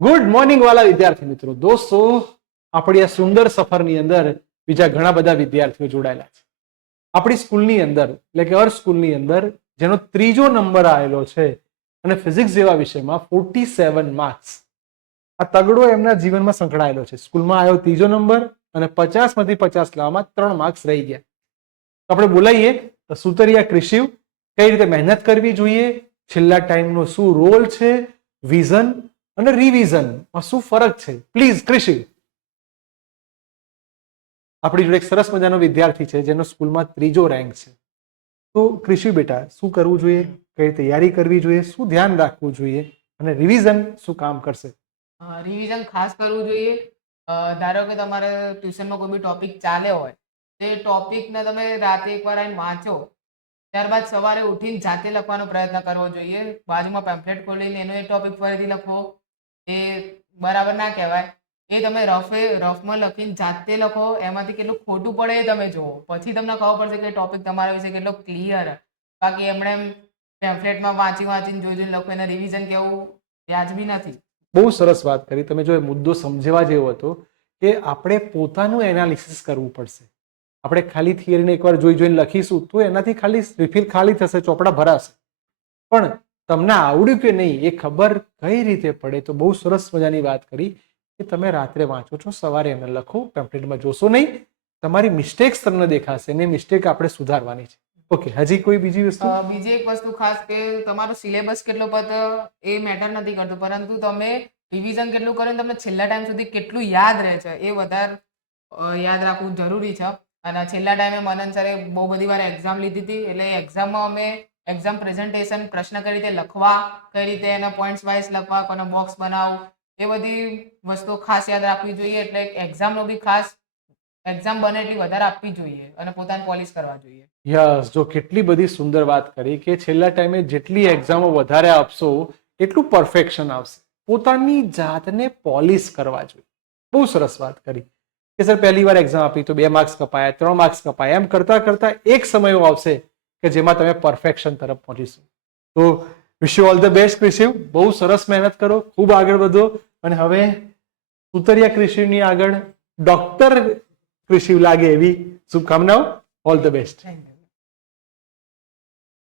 Good morning વાલા વિદ્યાર્થી મિત્રો. દોસ્તો, આપણી આ સુંદર સફરની અંદર બીજા ઘણા બધા વિદ્યાર્થીઓ જોડાયેલા છે. આપણી સ્કૂલની અંદર એટલે કે અર સ્કૂલની અંદર જેનો ત્રીજો નંબર આવેલો છે અને ફિઝિક્સ જેવા વિષયમાં 47 માર્ક્સ, આ તગડો એમના જીવનમાં સંકળાયેલો છે. સ્કૂલમાં આવ્યો ત્રીજો નંબર અને 50 માંથી 50 લાવવામાં 3 માર્ક્સ રહી ગયા. તો આપણે બોલાઈએ તો સુતરિયા ક્રિશિવ કઈ રીતે મહેનત કરવી જોઈએ, છેલ્લા ટાઈમનો શું રોલ છે, વિઝન અને રિવિઝનમાં શું ફરક છે. પ્લીઝ ક્રિશિવ. આપણી જોડે એક સરસ મજાનો વિદ્યાર્થી છે જેનો સ્કૂલમાં ત્રીજો રેન્ક છે. તો ક્રિશિવ બેટા, શું કરવું જોઈએ, કઈ તૈયારી કરવી જોઈએ, શું ધ્યાન રાખવું જોઈએ અને રિવિઝન શું કામ કરશે? રિવિઝન ખાસ કરવું જોઈએ. ધારો કે તમારે ટ્યુશનમાં કોઈ બી ટોપિક ચાલે હોય તે ટોપિકને તમે રાતે એકવાર આવીને વાંચો, ત્યારબાદ સવારે ઉઠીને જાતે લખવાનો પ્રયત્ન કરવો જોઈએ. બાજુમાં પેમ્ફલેટ ખોલીને એનો એ ટોપિક ફરીથી લખવો એ બરાબર ના કહેવાય. એ તમે રફમાં લખીને જાતે લખો, એમાંથી કેટલું ખોટું પડે એ તમે જુઓ, પછી તમને ખબર પડશે કે ટોપિક તમારા વિશે કેટલો ક્લિયર. બાકી એમણે પેમ્ફલેટમાં વાંચીને જોઈને લખો એને રિવિઝન કેવું વ્યાજબી નથી. બહુ સરસ વાત કરી તમે. જો એ મુદ્દો સમજવા જેવો હતો કે આપણે પોતાનું એનાલિસિસ કરવું પડશે. આપણે ખાલી થિયરીને એકવાર જોઈને લખીશું તો એનાથી ખાલી રિફિલ ખાલી થશે, ચોપડા ભરાશે, પણ તમને આવડ્યું કે નહીં એ ખબર કઈ રીતે પડે. તો બહુ સરસ મજાની વાત કરી કે તમે રાત્રે વાંચો છો, સવારે એને લખો, પેમ્ફલેટમાં જોશો નહીં, તમારી મિસ્ટેક્સ તમને દેખાશે અને મિસ્ટેક આપણે સુધારવાની છે. ઓકે, હજી કોઈ બીજી વસ્તુ? બીજી એક વસ્તુ ખાસ કે તમારો સિલેબસ કેટલો પતે એ મેટર નથી કરતું, પરંતુ તમે રિવિઝન કેટલું કરો ને તમને છેલ્લા ટાઈમ સુધી કેટલું યાદ રહે છે એ વધારે યાદ રાખવું જરૂરી છે. અને છેલ્લા ટાઈમે મનન સરે બહુ બધી વાર એક્ઝામ લીધી હતી, એટલે એક્ઝામમાં અમે એક્ઝામ પ્રેઝન્ટેશન, પ્રશ્ન કઈ રીતે લખવા, કઈ રીતે એના પોઈન્ટ્સ વાઇઝ લખવા, કોનો બોક્સ બનાવવું, એ બધી વસ્તુઓ ખાસ યાદ રાખવી જોઈએ. એટલે એક્ઝામનો બી ખાસ એક્ઝામ બને એટલી વધારે આપવી જોઈએ અને પોતાને પોલિશ કરવા જોઈએ. યસ, જો કેટલી બધી સુંદર વાત કરી કે છેલ્લા ટાઈમે જેટલી એક્ઝામો વધારે આપશો એટલું પરફેક્શન આવશે. પોતાની જાતને પોલિશ કરવા જોઈએ. બહુ સરસ વાત કરી કે સર પહેલી વાર એક્ઝામ આપી તો 2 માર્ક્સ કપાયા, 3 માર્ક્સ કપાયા, એમ કરતા કરતા એક સમય એવો આવશે કે જેમાં તમે પરફેક્શન તરફ પહોંચીશું. તો wish you all the best Krishiv. બહુ સરસ મહેનત કરો, ખૂબ આગળ વધો અને હવે સુતરિયા ક્રિશિવની આગળ ડોક્ટર ક્રિશિવ લાગે એવી શુભકામનાઓ. All the best. Thank you.